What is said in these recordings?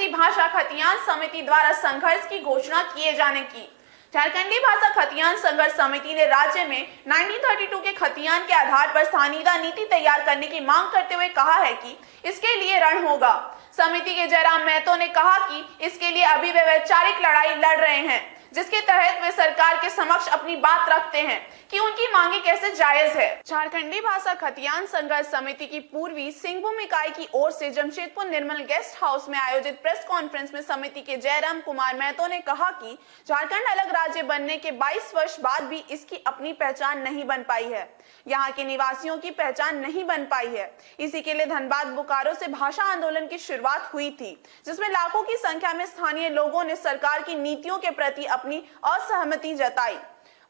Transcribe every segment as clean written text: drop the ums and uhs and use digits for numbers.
झारखंडी भाषा खतियान समिति द्वारा संघर्ष की घोषणा किए जाने की। झारखंडी भाषा खतियान संघर्ष समिति ने राज्य में 1932 के खतियान के आधार पर स्थानीयता नीति तैयार करने की मांग करते हुए कहा है कि इसके लिए रण होगा। समिति के जयराम महतो ने कहा कि इसके लिए अभी वे वैचारिक लड़ाई लड़ रहे हैं, जिसके तहत वे सरकार के समक्ष अपनी बात रखते हैं कि उनकी मांगे कैसे जायज है। झारखंडी भाषा खतियान संघर्ष समिति की पूर्वी सिंहभूम इकाई की ओर से जमशेदपुर निर्मल गेस्ट हाउस में आयोजित प्रेस कॉन्फ्रेंस में समिति के जयराम कुमार महतो ने कहा कि झारखंड अलग राज्य बनने के 22 वर्ष बाद भी इसकी अपनी पहचान नहीं बन पाई है, यहाँ के निवासियों की पहचान नहीं बन पाई है। इसी के लिए धनबाद बोकारो से भाषा आंदोलन की शुरुआत हुई थी, जिसमें लाखों की संख्या में स्थानीय लोगों ने सरकार की नीतियों के प्रति अपनी असहमति जताई।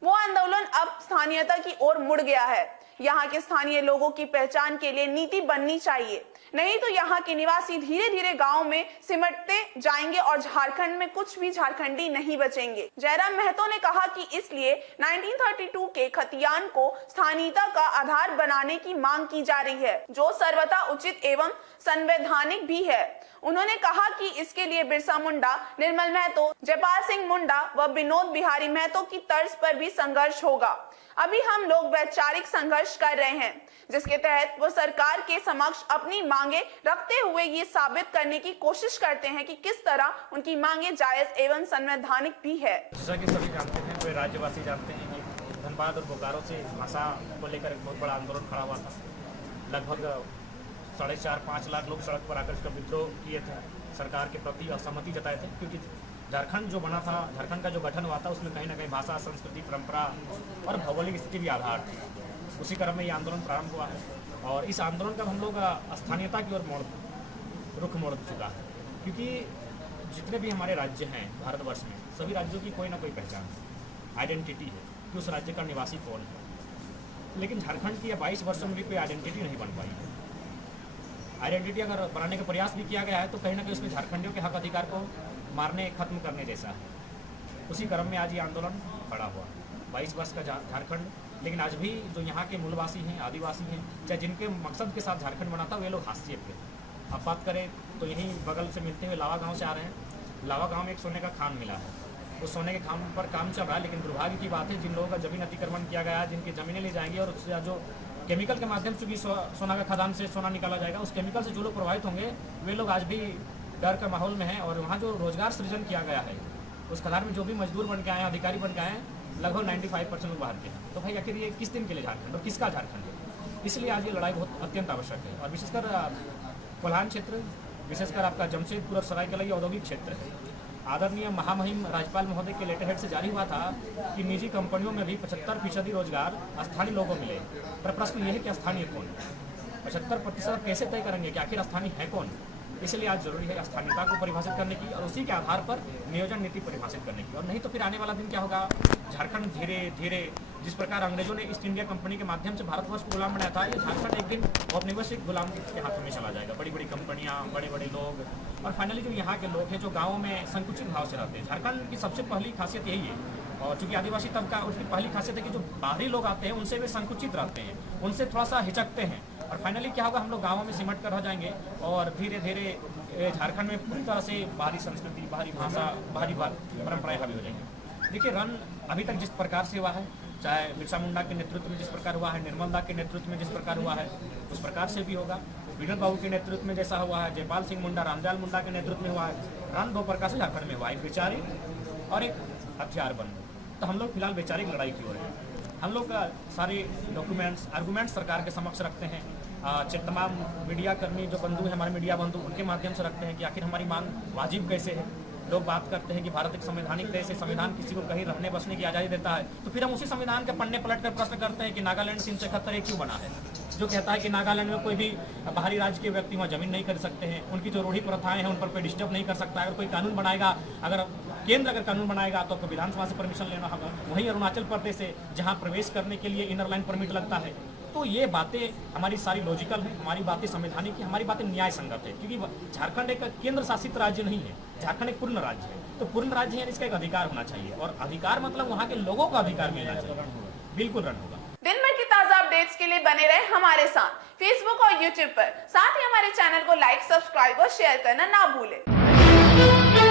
वो आंदोलन अब स्थानीयता की ओर मुड़ गया है। यहाँ के स्थानीय लोगों की पहचान के लिए नीति बननी चाहिए, नहीं तो यहाँ के निवासी धीरे धीरे गांव में सिमटते जाएंगे और झारखंड में कुछ भी झारखंडी नहीं बचेंगे। जयराम महतो ने कहा कि इसलिए 1932 के खतियान को स्थानीयता का आधार बनाने की मांग की जा रही है, जो सर्वथा उचित एवं संवैधानिक भी है। उन्होंने कहा कि इसके लिए बिरसा मुंडा, निर्मल महतो, जयपाल सिंह मुंडा व विनोद बिहारी महतो की तर्ज पर भी संघर्ष होगा। अभी हम लोग वैचारिक संघर्ष कर रहे हैं, जिसके तहत वो सरकार के समक्ष अपनी मांगे रखते हुए ये साबित करने की कोशिश करते हैं कि किस तरह उनकी मांगे जायज एवं संवैधानिक भी है। जैसा कि सभी जानते हैं, पूरे राज्यवासी जानते हैं कि धनबाद और बोकारो से भाषा को लेकर एक बहुत बड़ा आंदोलन खड़ा हुआ था। लगभग 4.5-5 लाख लोग सड़क पर आकर इसका विद्रोह किए थे, सरकार के प्रति असहमति जताए थे, क्योंकि झारखंड जो बना था, झारखंड का जो गठन हुआ था, उसमें कहीं ना कहीं भाषा, संस्कृति, परंपरा और भौगोलिक स्थिति भी आधार थी। उसी क्रम में ये आंदोलन प्रारंभ हुआ है और इस आंदोलन का हम लोग स्थानीयता की ओर रुख मोड़ चुका है, क्योंकि जितने भी हमारे राज्य हैं भारतवर्ष में, सभी राज्यों की कोई ना कोई पहचान है, आइडेंटिटी है कि उस राज्य का निवासी कौन है। लेकिन झारखंड की 22 वर्षों में भी कोई आइडेंटिटी नहीं बन पाई है। आइडेंटिटी अगर बनाने का प्रयास भी किया गया है तो कहीं ना कहीं उसमें झारखंडियों के हक अधिकार को मारने, खत्म करने जैसा है। उसी क्रम में आज ये आंदोलन खड़ा हुआ। 22 वर्ष का झारखंड, लेकिन आज भी जो यहाँ के मूलवासी हैं, आदिवासी हैं, चाहे जिनके मकसद के साथ झारखंड बना था, वे लोग हाशिए थे। अब बात करें तो यहीं बगल से मिलते हुए लावा गाँव से आ रहे हैं। लावा गाँव में एक सोने का खान मिला है, उस सोने के खान पर काम चल रहा है, लेकिन दुर्भाग्य की बात है जिन लोगों का जमीन अतिक्रमण किया गया है, जिनकी ज़मीनें ले जाएंगी और उससे जो केमिकल के माध्यम से सोना का खदान से सोना निकाला जाएगा, उस केमिकल से जो लोग प्रभावित होंगे वे लोग आज भी डर के माहौल में हैं। और वहाँ जो रोजगार सृजन किया गया है, उस खदान में जो भी मजदूर बन के आए हैं, अधिकारी बन के आए हैं, लगभग 95% लोग बाहर के हैं। तो भाई आखिर ये किस दिन के लिए झारखंड और किसका झारखंड है? इसलिए आज ये लड़ाई बहुत अत्यंत आवश्यक है। और विशेषकर कोल्हान क्षेत्र, विशेषकर आपका जमशेदपुर और सरायकेला ये औद्योगिक क्षेत्र है। आदरणीय महामहिम राज्यपाल महोदय के लेटर हेड से जारी हुआ था कि निजी कंपनियों में भी 75% रोजगार स्थानीय लोगों मिले। पर प्रश्न यह है कि स्थानीय कौन? 75% कैसे तय करेंगे कि आखिर स्थानीय है कौन? इसलिए आज जरूरी है स्थानीयता को परिभाषित करने की और उसी के आधार पर नियोजन नीति परिभाषित करने की। और नहीं तो फिर आने वाला दिन क्या होगा, झारखंड धीरे धीरे जिस प्रकार अंग्रेजों ने ईस्ट इंडिया कंपनी के माध्यम से भारतवर्ष को गुलाम बनाया था, ये झारखंड एक दिन औपनिवेशिक गुलाम के हाथों में चला जाएगा। बड़ी बड़ी कंपनियां, बड़े बड़े लोग और फाइनली जो यहाँ के लोग हैं, जो गाँवों में संकुचित भाव से रहते हैं। झारखंड की सबसे पहली खासियत यही है, और चूंकि आदिवासी तबका, उसकी पहली खासियत है कि जो बाहरी लोग आते हैं उनसे वे संकुचित रहते हैं, उनसे थोड़ा सा हिचकते हैं। और फाइनली क्या होगा, हम लोग गाँवों में सिमट कर रह जाएंगे और धीरे धीरे झारखंड में पूरी तरह से बाहरी संस्कृति, बाहरी भाषा, बाहरी परंपराएं हावी हो जाएंगी। देखिए, रन अभी तक जिस प्रकार से हुआ है, चाहे बिरसा मुंडा के नेतृत्व में जिस प्रकार हुआ है, निर्मल दा के नेतृत्व में जिस प्रकार हुआ है, उस प्रकार से भी होगा। विनोद बाबू के नेतृत्व में जैसा हुआ है, जयपाल सिंह मुंडा, रामदयाल मुंडा के नेतृत्व में हुआ है, रन 2 प्रकार से झारखंड में हुआ, एक वैचारिक और एक हथियारबंद। तो हम लोग फिलहाल वैचारिक लड़ाई की ओर हैं। हम लोग सारे डॉक्यूमेंट्स, आर्गूमेंट्स सरकार के समक्ष रखते हैं। तमाम मीडिया कर्मी जो बंधु हैं, हमारे मीडिया बंधु, उनके माध्यम से रखते हैं कि आखिर हमारी मांग वाजिब कैसे है। लोग बात करते हैं कि भारत एक संवैधानिक देश है, संविधान किसी को कहीं रहने बसने की आज़ादी देता है, तो फिर हम उसी संविधान के पन्ने पलट कर प्रश्न करते हैं कि नागालैंड 371 क्यों बना है, जो कहता है कि नागालैंड में कोई भी बाहरी राज्य के व्यक्ति वहाँ जमीन नहीं कर सकते हैं, उनकी जो रूढ़ी प्रथाएं हैं उन पर कोई डिस्टर्ब नहीं कर सकता। अगर कोई कानून बनाएगा, अगर केंद्र अगर कानून बनाएगा तो आपको विधानसभा से परमिशन लेना होगा। वहीं अरुणाचल प्रदेश से जहाँ प्रवेश करने के लिए इनर लाइन परमिट लगता है। तो ये बातें हमारी सारी लॉजिकल हैं, हमारी बातें संवैधानिक की, हमारी बातें न्याय संगत है, क्योंकि झारखंड एक केंद्र शासित राज्य नहीं है, झारखंड एक पूर्ण राज्य है। तो पूर्ण राज्य है, इसका एक अधिकार होना चाहिए, और अधिकार मतलब वहाँ के लोगों को अधिकार मिलना चाहिए। बिल्कुल रन होगा। दिन भर की ताजा अपडेट्स के लिए बने रहे हमारे साथ फेसबुक और यूट्यूब पर। साथ ही हमारे चैनल को लाइक, सब्सक्राइब और शेयर करना ना भूलें। हैं।